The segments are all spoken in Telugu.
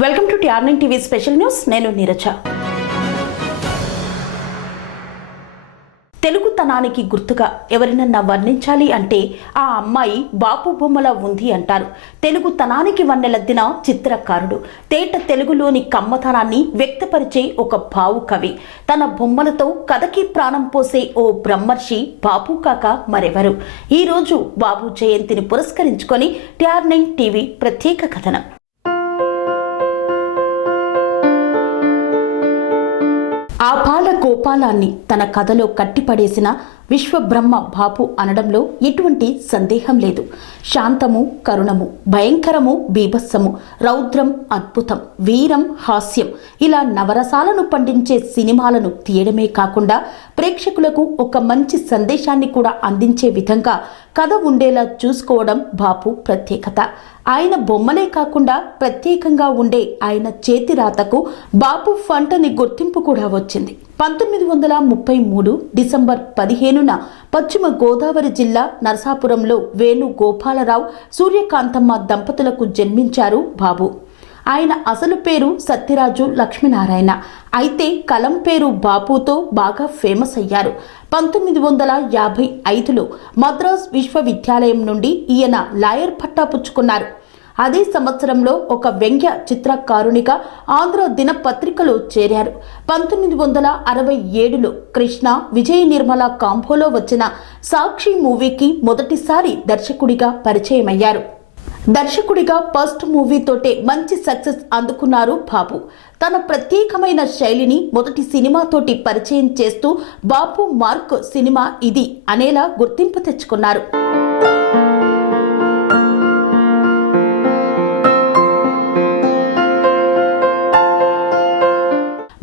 వెల్కమ్ టు టిఆర్9 టీవీ స్పెషల్ న్యూస్. నేను నీరజ. తెలుగుతనానికి గుర్తుగా ఎవరినన్నా వర్ణించాలి అంటే ఆ అమ్మాయి బాపు బొమ్మలా ఉంది అంటారు. తెలుగుతనానికి వన్నెలద్దిన చిత్రకారుడు, తేట తెలుగులోని కమ్మతనాన్ని వ్యక్తపరిచే ఒక భావు కవి, తన బొమ్మలతో కథకి ప్రాణం పోసే ఓ బ్రహ్మర్షి బాపు కాక మరెవరు. ఈరోజు బాపు జయంతిని పురస్కరించుకొని టిఆర్9 టీవీ ప్రత్యేక కథనం. ఆ బాల గోపాలాన్ని తన కథలో కట్టిపడేసిన విశ్వబ్రహ్మ బాపు అనడంలో ఎటువంటి సందేహం లేదు. శాంతము, కరుణము, భయంకరము, బీభత్సము, రౌద్రం, అద్భుతం, వీరం, హాస్యం ఇలా నవరసాలను పండించే సినిమాలను తీయడమే కాకుండా ప్రేక్షకులకు ఒక మంచి సందేశాన్ని కూడా అందించే విధంగా కథ ఉండేలా చూసుకోవడం బాపు ప్రత్యేకత. ఆయన బొమ్మలే కాకుండా ప్రత్యేకంగా ఉండే ఆయన చేతి రాతకు బాపు ఫంట్ అని గుర్తింపు కూడా వచ్చింది. 1933 డిసెంబర్ 15న పశ్చిమ గోదావరి జిల్లా నరసాపురంలో వేణు గోపాలరావు, సూర్యకాంతమ్మ దంపతులకు జన్మించారు బాపు. ఆయన అసలు పేరు సత్యరాజు లక్ష్మీనారాయణ. అయితే కలం పేరు బాపుతో బాగా ఫేమస్ అయ్యారు. 1955లో మద్రాస్ విశ్వవిద్యాలయం నుండి ఈయన లాయర్ పట్టా పుచ్చుకున్నారు. అదే సంవత్సరంలో ఒక వ్యంగ్య చిత్రకారునిగా ఆంధ్ర దినపత్రికలో చేరారు. 1967లో కృష్ణ, విజయ నిర్మల కాంబోలో వచ్చిన సాక్షి మూవీకి మొదటిసారి దర్శకుడిగా పరిచయమయ్యారు. దర్శకుడిగా ఫస్ట్ మూవీతోటే మంచి సక్సెస్ అందుకున్నారు బాపు. తన ప్రత్యేకమైన శైలిని మొదటి సినిమాతోటి పరిచయం చేస్తూ బాపు మార్క్ సినిమా ఇది అనేలా గుర్తింపు తెచ్చుకున్నారు.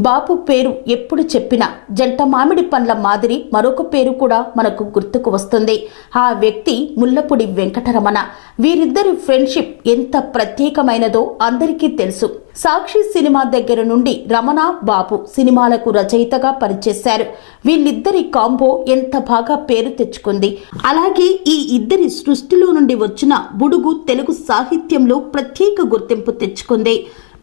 బాపు పేరు ఎప్పుడు చెప్పినా జంట మామిడి పండ్ల మాదిరి మరొక పేరు కూడా మనకు గుర్తుకు వస్తుంది. ఆ వ్యక్తి ముల్లపూడి వెంకటరమణ. వీరిద్దరి ఫ్రెండ్షిప్ ఎంత ప్రత్యేకమైనదో అందరికీ తెలుసు. సాక్షి సినిమా దగ్గర నుండి రమణ, బాపు సినిమాలకు రచయితగా పనిచేశారు. వీళ్ళిద్దరి కాంబో ఎంత బాగా పేరు తెచ్చుకుంది. అలాగే ఈ ఇద్దరి సృష్టిలో నుండి వచ్చిన బుడుగు తెలుగు సాహిత్యంలో ప్రత్యేక గుర్తింపు తెచ్చుకుంది.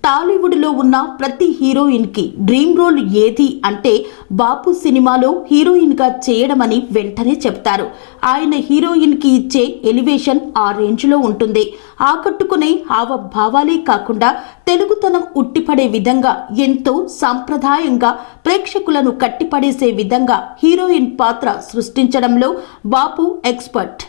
టాలీవుడ్లో ఉన్న ప్రతి హీరోయిన్కి డ్రీమ్ రోల్ ఏది అంటే బాపు సినిమాలో హీరోయిన్గా చేయడమని వెంటనే చెప్తారు. ఆయన హీరోయిన్కి ఇచ్చే ఎలివేషన్ ఆ రేంజ్లో ఉంటుంది. ఆకట్టుకునే హావభావాలే కాకుండా తెలుగుతనం ఉట్టిపడే విధంగా ఎంతో సాంప్రదాయంగా ప్రేక్షకులను కట్టిపడేసే విధంగా హీరోయిన్ పాత్ర సృష్టించడంలో బాపు ఎక్స్పర్ట్.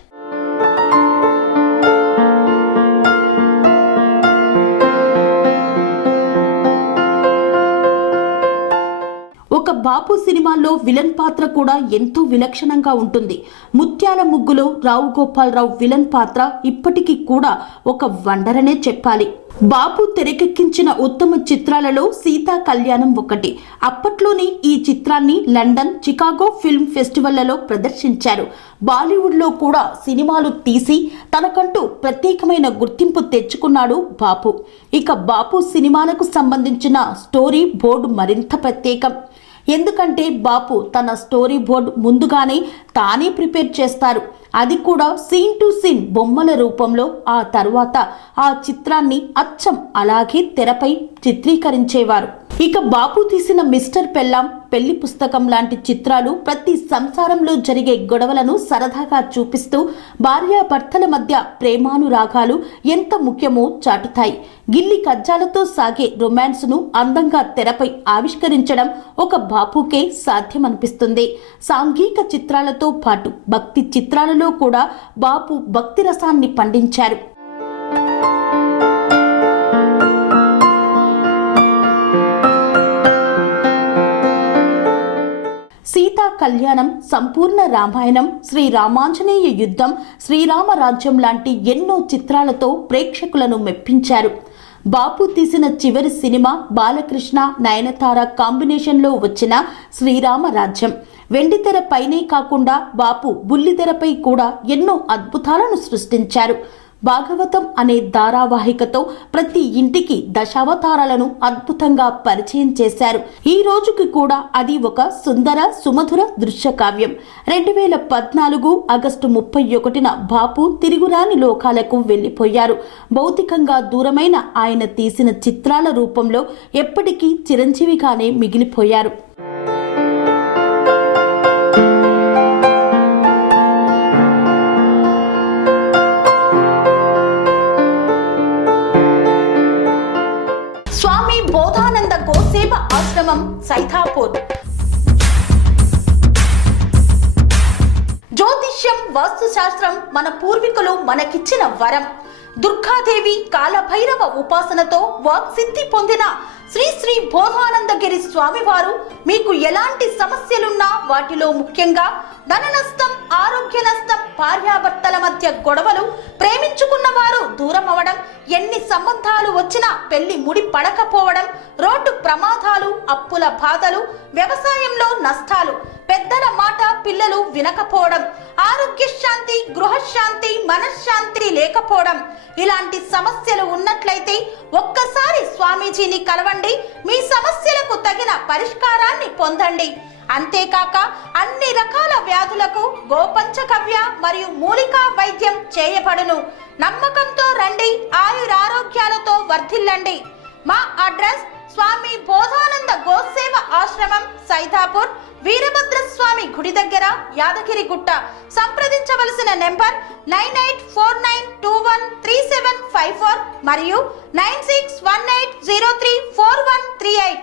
ఒక బాపు సినిమాల్లో విలన్ పాత్ర కూడా ఎంతో విలక్షణంగా ఉంటుంది. ముత్యాల ముగ్గులో రావు గోపాలరావు విలన్ పాత్ర ఇప్పటికీ కూడా ఒక వండరనే చెప్పాలి. బాపు తెరకెక్కించిన ఉత్తమ చిత్రాలలో సీతా కళ్యాణం ఒకటి. అప్పట్లోనే ఈ చిత్రాన్ని లండన్, చికాగో ఫిల్మ్ ఫెస్టివళ్లలో ప్రదర్శించారు. బాలీవుడ్లో కూడా సినిమాలు తీసి తనకంటూ ప్రత్యేకమైన గుర్తింపు తెచ్చుకున్నాడు బాపు. ఇక బాపు సినిమాలకు సంబంధించిన స్టోరీ బోర్డు మరింత ప్రత్యేకం. ఎందుకంటే బాపు తన స్టోరీ బోర్డు ముందుగానే తానే ప్రిపేర్ చేస్తారు. అది కూడా సీన్ టు సీన్ బొమ్మల రూపంలో. ఆ తర్వాత ఆ చిత్రాన్ని అచ్చం అలాగే తెరపై చిత్రీకరించేవారు. ఇక బాపు తీసిన మిస్టర్ పెళ్ళాం, పెళ్లి పుస్తకం లాంటి చిత్రాలు ప్రతి సంసారంలో జరిగే గొడవలను సరదాగా చూపిస్తూ భార్యాభర్తల మధ్య ప్రేమానురాగాలు ఎంత ముఖ్యమో చాటుతాయి. గిల్లి కజ్జాలతో సాగే రొమాన్స్ను అందంగా తెరపై ఆవిష్కరించడం ఒక బాపుకే సాధ్యమనిపిస్తుంది. సాంఘిక చిత్రాలతో పాటు భక్తి చిత్రాలలో కూడా బాపు భక్తి రసాన్ని పండించారు. సీతా కళ్యాణం, సంపూర్ణ రామాయణం, శ్రీరామాంజనేయ యుద్ధం, శ్రీరామరాజ్యం లాంటి ఎన్నో చిత్రాలతో ప్రేక్షకులను మెప్పించారు. బాపు తీసిన చివరి సినిమా బాలకృష్ణ, నయనతార కాంబినేషన్లో వచ్చిన శ్రీరామరాజ్యం. వెండితెర పైనే కాకుండా బాపు బుల్లితెరపై కూడా ఎన్నో అద్భుతాలను సృష్టించారు. భాగవతం అనే ధారావాహికతో ప్రతి ఇంటికి దశావతారాలను అద్భుతంగా పరిచయం చేశారు. ఈ రోజుకి కూడా అది ఒక సుందర సుమధుర దృశ్య కావ్యం. 2014 ఆగస్టు 31న బాపు తిరుగురాని లోకాలకు వెళ్లిపోయారు. భౌతికంగా దూరమైన ఆయన తీసిన చిత్రాల రూపంలో ఎప్పటికీ చిరంజీవిగానే మిగిలిపోయారు. స్వామి బోధానంద గోసేవ ఆశ్రమం సైథాపూర్. జ్యోతిష్యం, వాస్తుశాస్త్రం మన పూర్వీకులు మనకిచ్చిన వరం. దుర్గాదేవి, కాలభైరవ ఉపాసనతో వాక్సిద్ధి పొందిన శ్రీ శ్రీ బోధానందగిరి స్వామివారు మీకు ఎలాంటి సమస్యలున్నా, వాటిలో ముఖ్యంగా ధన నష్టం, ఆరోగ్య నష్టం, భార్యాభర్తల మధ్య గొడవలు, ప్రేమించుకున్న వారు దూరం అవడం, ఎన్ని సంబంధాలు వచ్చినా పెళ్లి ముడి పడకపోవడం, రోడ్డు ప్రమాదాలు, అప్పుల బాధలు, వ్యవసాయంలో నష్టాలు, పెద్దల మాట పిల్లలు వినకపోవడం, ఆరోగ్య శాంతి, గృహశాంతి, మనశ్శాంతి లేకపోవడం, ఇలాంటి సమస్యలు ఉన్నట్లయితే ఒక్కసారి స్వామీజీని కలవండి. మీ సమస్యలకు తగిన పరిష్కారాన్ని పొందండి. అంతేకాక అన్ని రకాల వ్యాధులకు గోపంచగవ్య మరియు మూలికా వైద్యం చేయబడును. నమ్మకంతో రండి, ఆయురారోగ్యాలతో వర్ధిల్లండి. మా అడ్రస్ స్వామి బోధానంద గోసేవ ఆశ్రమం, సైథాపూర్, వీరభద్రస్వామి గుడి దగ్గర, యాదగిరిగుట్ట. సంప్రదించవలసిన నెంబర్ 9849213754 మరియు 9618034138.